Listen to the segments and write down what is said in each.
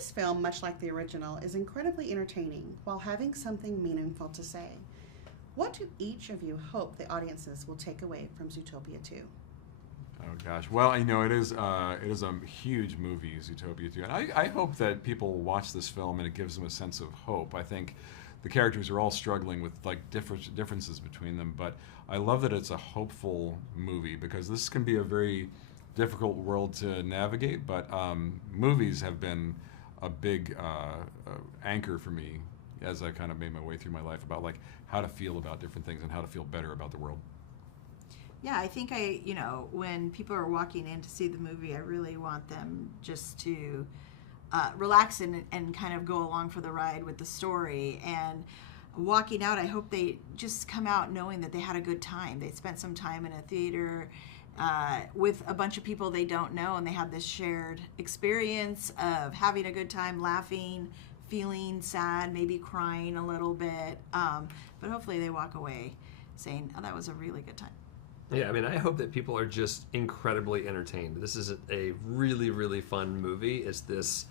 This film, much like the original, is incredibly entertaining while having something meaningful to say. What do each of you hope the audiences will take away from Zootopia 2? Oh gosh, well, it is a huge movie, Zootopia 2, and I hope that people watch this film and it gives them a sense of hope. I think the characters are all struggling with like differences between them, but I love that it's a hopeful movie because this can be a very difficult world to navigate, but movies have been a big anchor for me as I kind of made my way through my life about like how to feel about different things and how to feel better about the world. Yeah, I think when people are walking in to see the movie, I really want them just to relax and kind of go along for the ride with the story. And walking out, I hope they just come out knowing that they had a good time. They spent some time in a theater with a bunch of people they don't know, and they had this shared experience of having a good time, laughing, feeling sad, maybe crying a little bit. But hopefully they walk away saying, oh, that was a really good time. Yeah, I hope that people are just incredibly entertained. This is a really, really fun movie. It's this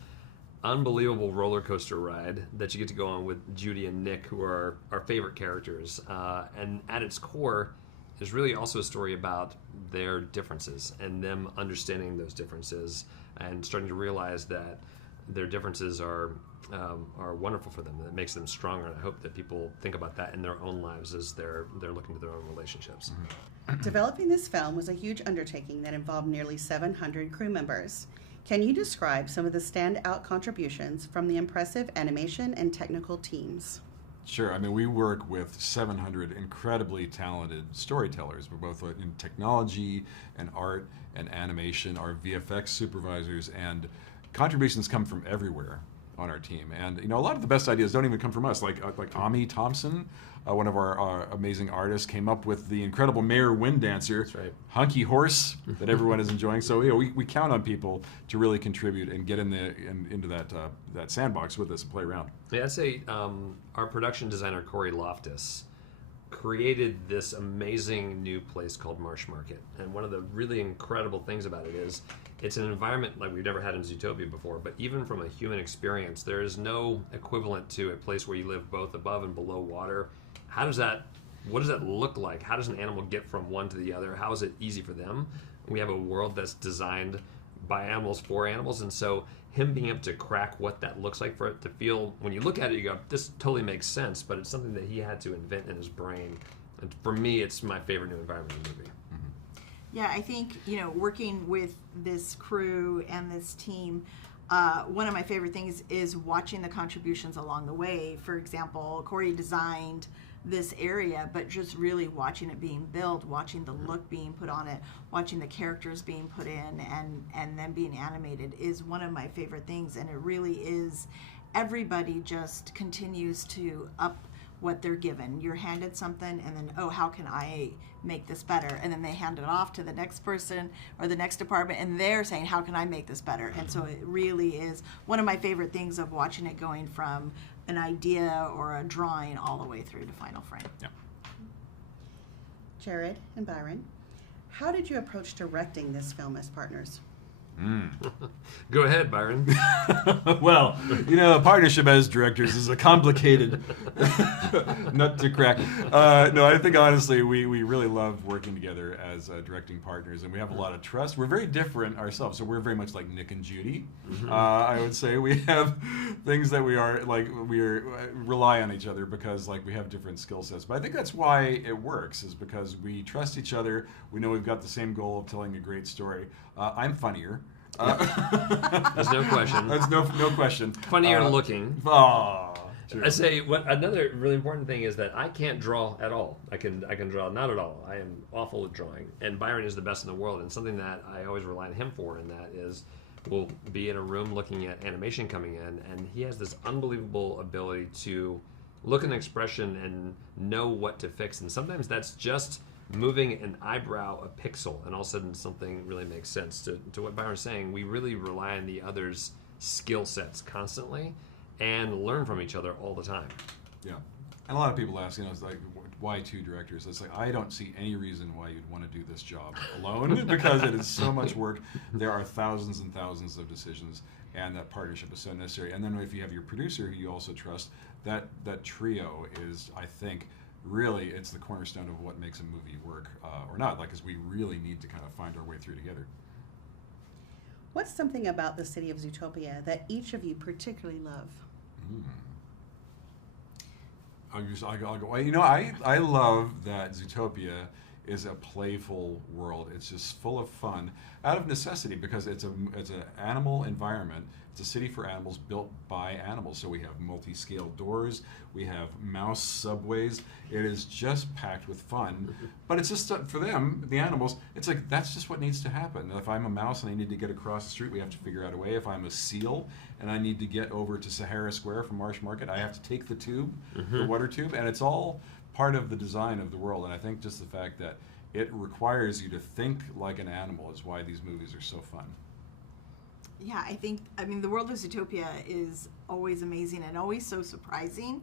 unbelievable roller coaster ride that you get to go on with Judy and Nick, who are our favorite characters. And at its core is really also a story about their differences and them understanding those differences and starting to realize that their differences are wonderful for them. That makes them stronger. And I hope that people think about that in their own lives as they're looking to their own relationships. Mm-hmm. Developing this film was a huge undertaking that involved nearly 700 crew members. Can you describe some of the standout contributions from the impressive animation and technical teams? Sure. We work with 700 incredibly talented storytellers. We're both in technology and art and animation, our VFX supervisors, and contributions come from everywhere on our team. And a lot of the best ideas don't even come from us. Like Ami Thompson, one of our amazing artists, came up with the incredible Mayor Wind Dancer, That's right. Hunky Horse, that everyone is enjoying. So we count on people to really contribute and get into that sandbox with us and play around. Yeah, I'd say our production designer, Corey Loftus, created this amazing new place called Marsh Market. And one of the really incredible things about it is it's an environment like we've never had in Zootopia before, but even from a human experience, there is no equivalent to a place where you live both above and below water. What does that look like? How does an animal get from one to the other? How is it easy for them? We have a world that's designed by animals for animals, and so him being able to crack what that looks like for it to feel, when you look at it, you go, this totally makes sense, but it's something that he had to invent in his brain. And for me, it's my favorite new environment in the movie. Yeah, I think, working with this crew and this team, one of my favorite things is watching the contributions along the way. For example, Corey designed this area, but just really watching it being built, watching the look being put on it, watching the characters being put in and then being animated is one of my favorite things. And it really is, everybody just continues to up what they're given. You're handed something and then, oh, how can I make this better? And then they hand it off to the next person or the next department and they're saying, how can I make this better? And so it really is one of my favorite things of watching it going from an idea or a drawing all the way through to final frame. Yeah. Jared and Byron, how did you approach directing this film as partners? Go ahead, Byron. Well, a partnership as directors is a complicated nut to crack. No, I think honestly we really love working together as directing partners, and we have a lot of trust. We're very different ourselves, so we're very much like Nick and Judy. I would say we have things that we rely on each other because we have different skill sets. But I think that's why it works, is because we trust each other. We know we've got the same goal of telling a great story. I'm funnier. There's no question. That's no question. Funnier looking. True. I say another really important thing is that I can't draw at all. I can draw not at all. I am awful at drawing, and Byron is the best in the world. And something that I always rely on him for, and that is, we'll be in a room looking at animation coming in, and he has this unbelievable ability to look at an expression and know what to fix. And sometimes that's just moving an eyebrow a pixel, and all of a sudden something really makes sense. To what Byron's saying, we really rely on the other's skill sets constantly and learn from each other all the time. Yeah. And a lot of people ask, it's like, why 2 directors? It's like, I don't see any reason why you'd want to do this job alone because it is so much work. There are thousands and thousands of decisions, and that partnership is so necessary. And then if you have your producer who you also trust, that trio is, I think, really, it's the cornerstone of what makes a movie work or not, because we really need to kind of find our way through together. What's something about the city of Zootopia that each of you particularly love? I'll go. I love that Zootopia is a playful world. It's just full of fun out of necessity because it's an animal environment. It's a city for animals built by animals. So we have multi-scale doors. We have mouse subways. It is just packed with fun. But it's just for them, the animals, it's like that's just what needs to happen. If I'm a mouse and I need to get across the street, we have to figure out a way. If I'm a seal and I need to get over to Sahara Square from Marsh Market, I have to take the tube, the water tube, and it's all part of the design of the world. And I think just the fact that it requires you to think like an animal is why these movies are so fun. Yeah, I mean, the world of Zootopia is always amazing and always so surprising.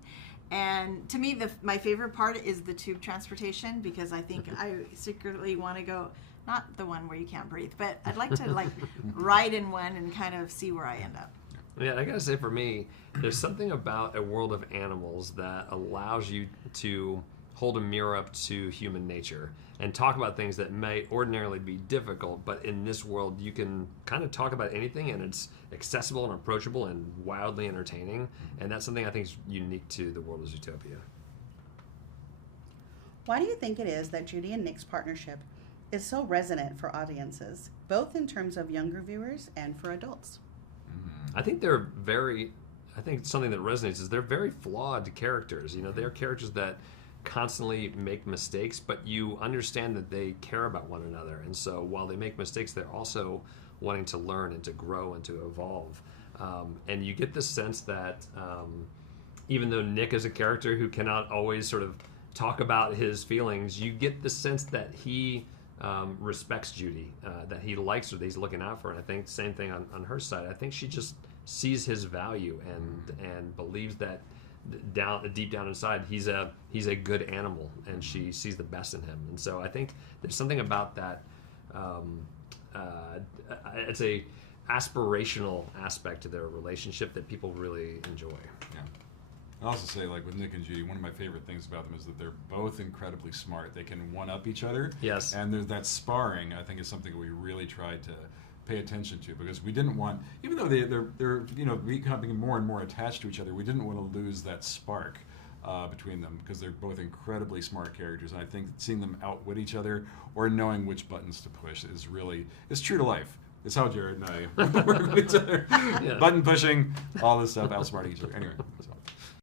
And to me, my favorite part is the tube transportation because I think I secretly want to go, not the one where you can't breathe, but I'd like to ride in one and kind of see where I end up. Yeah, I gotta say for me, there's something about a world of animals that allows you to hold a mirror up to human nature and talk about things that may ordinarily be difficult, but in this world you can kind of talk about anything and it's accessible and approachable and wildly entertaining, and that's something I think is unique to the world of Zootopia. Why do you think it is that Judy and Nick's partnership is so resonant for audiences, both in terms of younger viewers and for adults? I think something that resonates is they're very flawed characters. They're characters that constantly make mistakes, but you understand that they care about one another, and so while they make mistakes, they're also wanting to learn and to grow and to evolve, and you get the sense that even though Nick is a character who cannot always sort of talk about his feelings, you get the sense that he respects Judy, that he likes her, that he's looking out for her. And I think same thing on her side. I think she just sees his value and believes that deep down inside he's a good animal, and she sees the best in him. And so I think there's something about that. It's a aspirational aspect to their relationship that people really enjoy. Yeah. I also say, with Nick and Judy, one of my favorite things about them is that they're both incredibly smart. They can one-up each other. Yes. And there's that sparring, I think, is something we really tried to pay attention to, because we didn't want, even though they're becoming more and more attached to each other, we didn't want to lose that spark between them, because they're both incredibly smart characters. And I think seeing them outwit each other or knowing which buttons to push is true to life. It's how Jared and I work with each other. Yeah. Button pushing, all this stuff, outsmarting each other. Anyway. So.